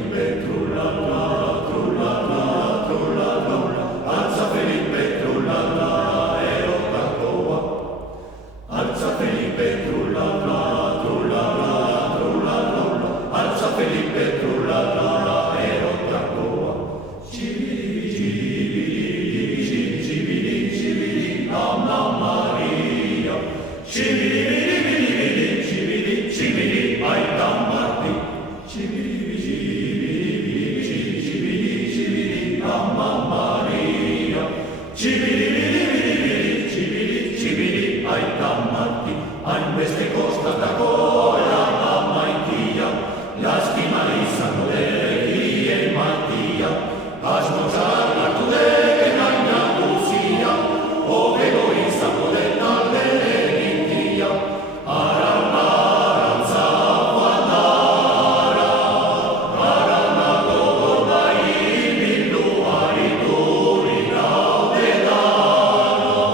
Felipe, trullala, trullala, trullala, alza Felipe, trullala, erotakoa. Alza Felipe, trullala, trullala, trullala, alza Felipe, trullala, erotakoa. Cibili, cibili, cibili, cibili, cibili, Anna Maria. Cibili, cibili, cibili, cibili, Aita Marti. Cibili, cibili, cibili, cibili, Anna Maria. Cibili, cibili, cibili, Aita Marti. An peste costa da cola, mamma India. Lastima izango deki ematia. Asmozar hartu deken aina guzia. Hobego izango den talde egitia. Arantza bandara. Aranago gorda ibildu arituri gaude dano.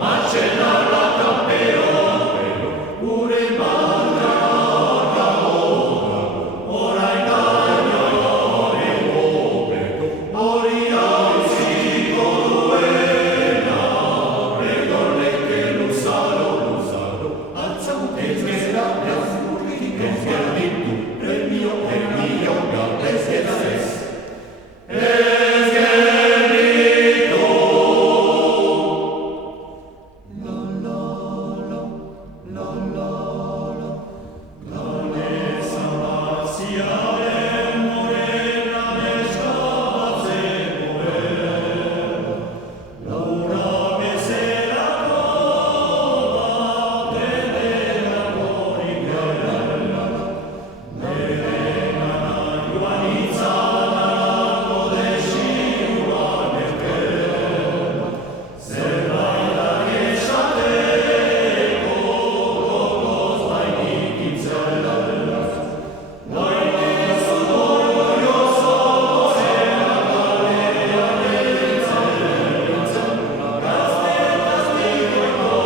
Martxelara kampeon, gure marka orain hori auziko duena, regorleke luzaro, luzaro, altza ez gera urrik, ez gerditu, premio, galdez eta ez. Ez gerditu! La la la, la la la, galeza marziaren morena eskabatzeko Laura bezerako bat ederako Nerenan joan itzanako desiruan Zerbaitak esateko gogoz bainik itzela Gainitzu orgulloso zera galean eritzen Gazte-gaztiko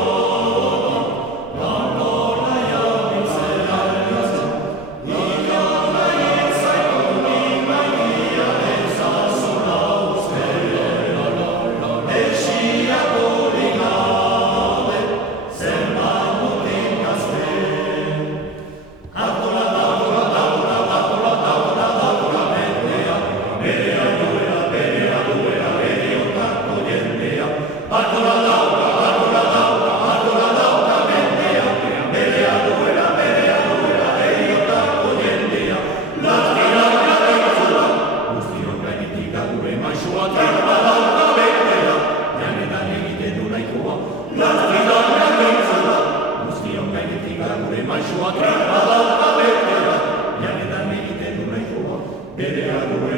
lango nahiak itzen Ikan nahi zaiko nik baitia ezazuna Esiako ligade zenbat mutin gazte Atola, atola, atola, atola, atola, atola, mendea Berea duela, bere otako jendea Atola, atola, atola, atola, atola, atola, mendea Berea duela, bere otako jendea Lastiak gaitzula, guztion gainetik gure maixua Traba dauka betera, janetan egiten du nahikoa Lastiak gaitzula, guztion gainetik gure maixua Traba dauka betera, janetan egiten du nahikoa Berea duela